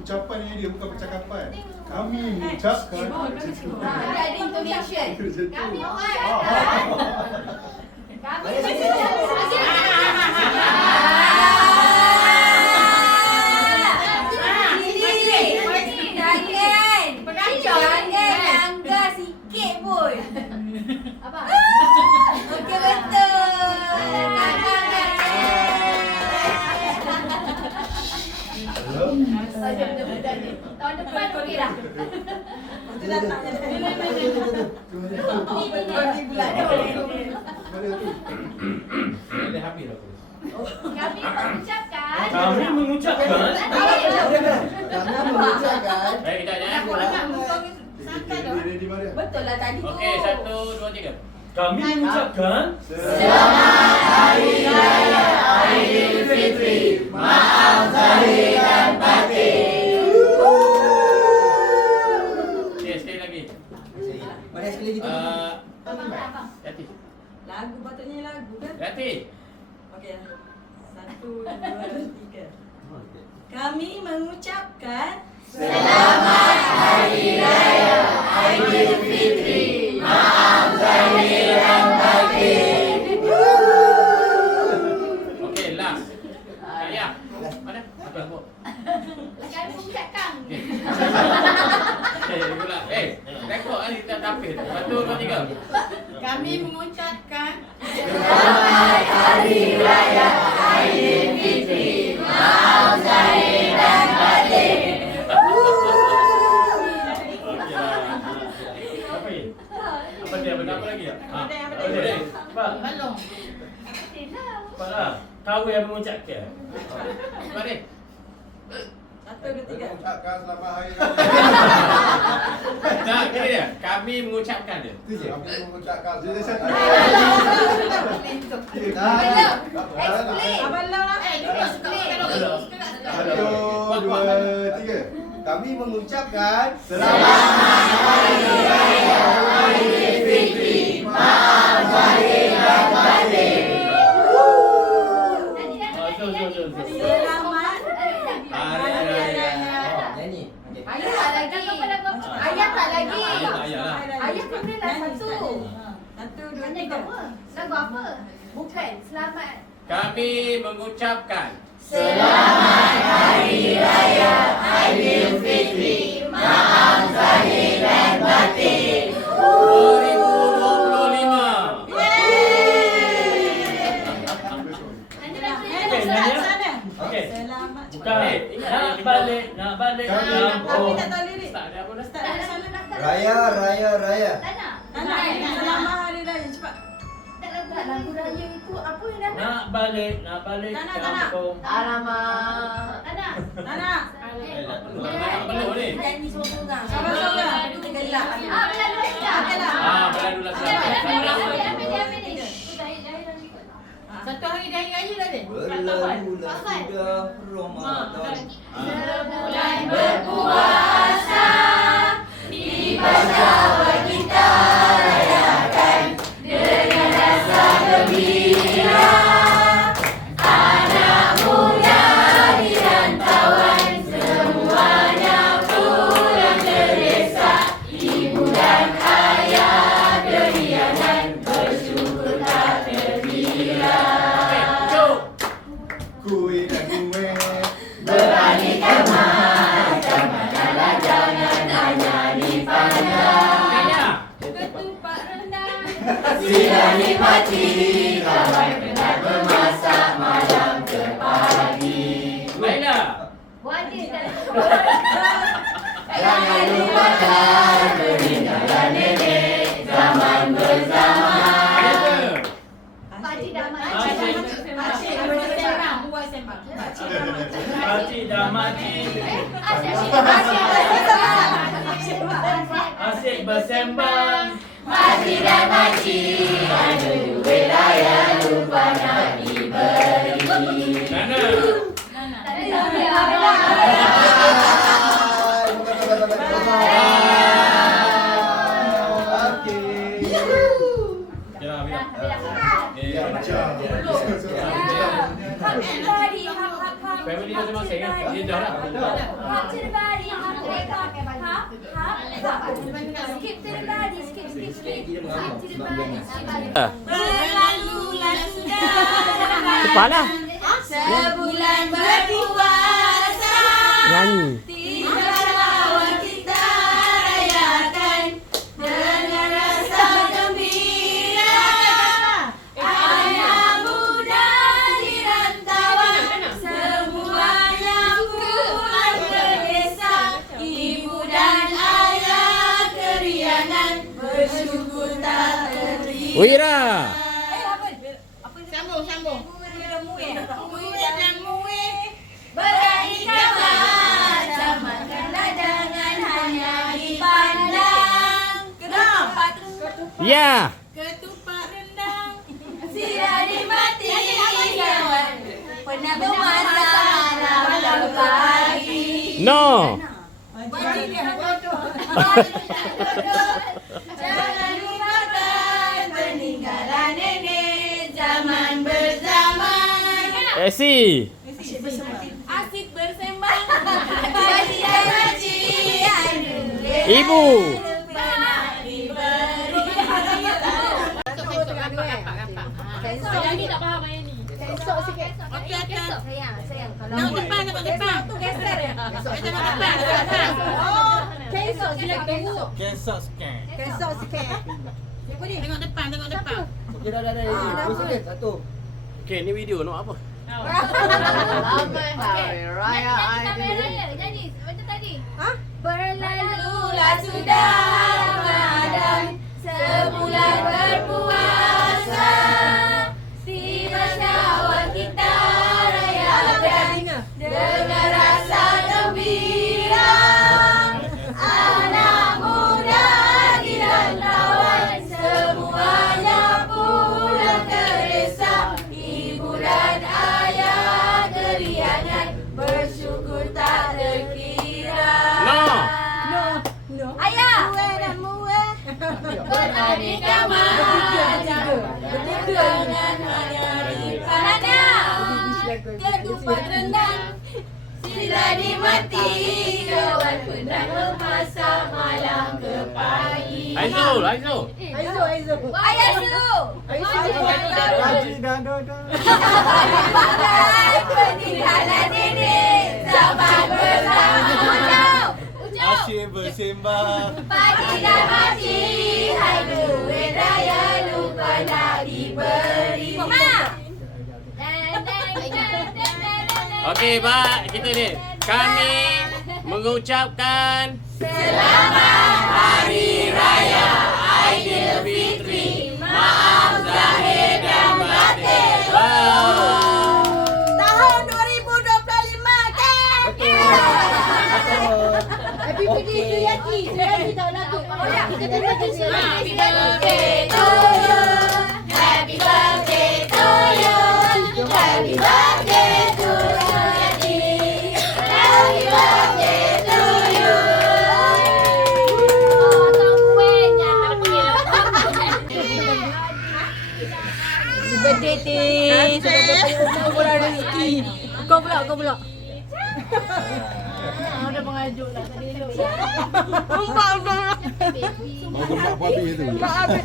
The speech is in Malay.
Ucapan ni dia bukan percakapan. Kami mengucapkan. Ada intonation. Kami Jangan langgar sikit pun. Apa? Okey betul. Tahun depan okey dah. Dia datang je. Mana tu? Dah habis dah. Kami mengucapkan. Kami mengucapkan. Kami mengucapkan. Baik, kita jangan. Aku nak mumpung santai dah. Ready Maria? Betul lah tadi tu. Okey, 1, 2, 3. Kami mengucapkan. Selamat Hari Raya Aidilfitri. Maaf zahir dan batin. Okey, sekali lagi. Mari sekali lagi tu. Abang. Yati. Lagu patutnya lagu kan? Yati. Okey. 1, 2, 3. Kami mengucapkan Selamat Hari Raya Aidilfitri. Maaf zahir dan batin. Okey, last. Ayah. Mana? Apa buat? Kami mengucapkan. Pula. Rekod ni tak tapis. 1, 2, 3. Kami mengucapkan Selamat Hari Raya Aidilfitri. Maaf zahir dan batin. Apa dia? Benda apa lagi? Apa dia? Pak. Belum. Pak lah. Kau yang mengucapkan. Mari. 1, 2, 3. Ucapkan selamat hari raya. Tak, kira dia. Kami mengucapkan dia. Kami mengucapkan jadi satu. Belum. Explain. Abang Lau lah. Dia suka makan orang. Suka tak suka? 1, 2, 3. Kami mengucapkan Selamat Hari Raya Aidilfitri. Maaf zahir dan batin. Selamat Hari Raya. nyanyi. Okey. Ayah tak lagi. Ayah tak lagi. Ayah lah. Ayah kena lah satu. 1, 2, Nyanyi 3. apa? Lagu apa? Bukan. Selamat. Kami mengucapkan Selamat Hari Raya Aidilfitri. Maaf zahir dan batin. 2025. Okey. Selamat. Bukan. Nak balik Tapi kampung. tak tahu lirik. Tak ada apa dah. Start dari sana. Raya, raya, raya. Tak nak. Tak nak. Selamat Hari Raya. Cepat. Tak lagu raya itu apa yang dah nak? Nak balik Tak nak, tak nak. kampung. Alamak. Tak nak. Tak nak. Penuh ni. Nyanyi seorang-seorang. Sabar-sabar. Kita gelak. Berlalu dah. Okeylah. Berlalu lah Ambil selamat. ni. Satu hari dah raya dah ni. Berlalulah sudah Ramadan. Sebulan berpuasa, tiba syawal kita rayakan dengan rasa gembira. Anak muda di rantauan semuanya pulang ke desa. Ibu dan ayah berianan bersyukur tak terkira. Kuih dan kuih. Beranikan macam-manalah jangan hanya dipandang. Ketupat rendang sila nikmati, kawan penat memasak malam ke pagi. Baiklah. Wadir dan Jangan lupakan peninggalan nenek zaman berzaman. Pakcik dah mati. Pakcik bersembang. Buat sembang. Pakcik dah mati. Asyik bersembang. Pakcik dan makcik ada duit raya lupa nak diberi. Nana. Ya, biar. Ya, macam. Happy birthday, hap hap hap. family masing-masing kan. Dia dah lah. Hop to the body, hop to the body, hop, hop, hop. Skip to the body, skip, skip, skip. Skip to the body, skip to the body. Berlalulah sudah Cepatlah. sebulan berpuasa. Nyanyi. Tidakkah kita rayakan dengan rasa gembira. Anak muda di rantauan semuanya pulang ke desa. Ibu dan ayah keriangan bersyukur tak terhingga. Wira. Sambung. Beraneka macam-macamlah jangan hanya dipandang. Ketupat Ya. rendang sudah dimati kawan. Pernah bermasalah malam pagi. No. Jangan lupakan peninggalan nenek zaman berzaman. Esi. Asik bersembang Haji dan haji Ibu. Yang ni tak faham yang ni. Esok sikit. Okey. Sayang. Nak depan. Tu geser ya. Tengok depan. Oh, Esok sila esok. Kesok scan. Esok sikit. Tengok depan. Okey dah. Terus sikit. Satu. Okey, ni video nak apa? Hari Raya Aidilfitri. Jadi, macam tadi. Berlalulah sudah Ramadan sebulan berpuasa. Tiba syawal kita rayakan dengan rasa gembira. Anak muda di rantauan semuanya pulang ke desa. Ibu dan ayah keriangan bersyukur tak terkira. No. Ayah. Beraneka macam dengan hanya dipandang. Ketupat rendang sila dimati kawan pernah memasak malam ke pagi. Aizul. Ayah Su. Haji dah. Bagai peninggalan nenek zaman bersama. Asyik bersembang. Pagi dan haji, hai duit raya lupa nak diberi. Okey, Pak. Kita ni. Kami mengucapkan Selamat Hari Raya Aidilfitri. Maaf zahir dan batin. tahun 2025 kan? Happy birthday to Yati. Yati tahu lagu. Kita nyanyi semua. Happy birthday to you. Happy birthday to you. Happy birthday to Yati. Happy birthday to you. Birthday Tis. Kau pula rezeki. Kau pula. Ada pengajuk lah tadi elok. Mau gempak babi tu. Mak habis.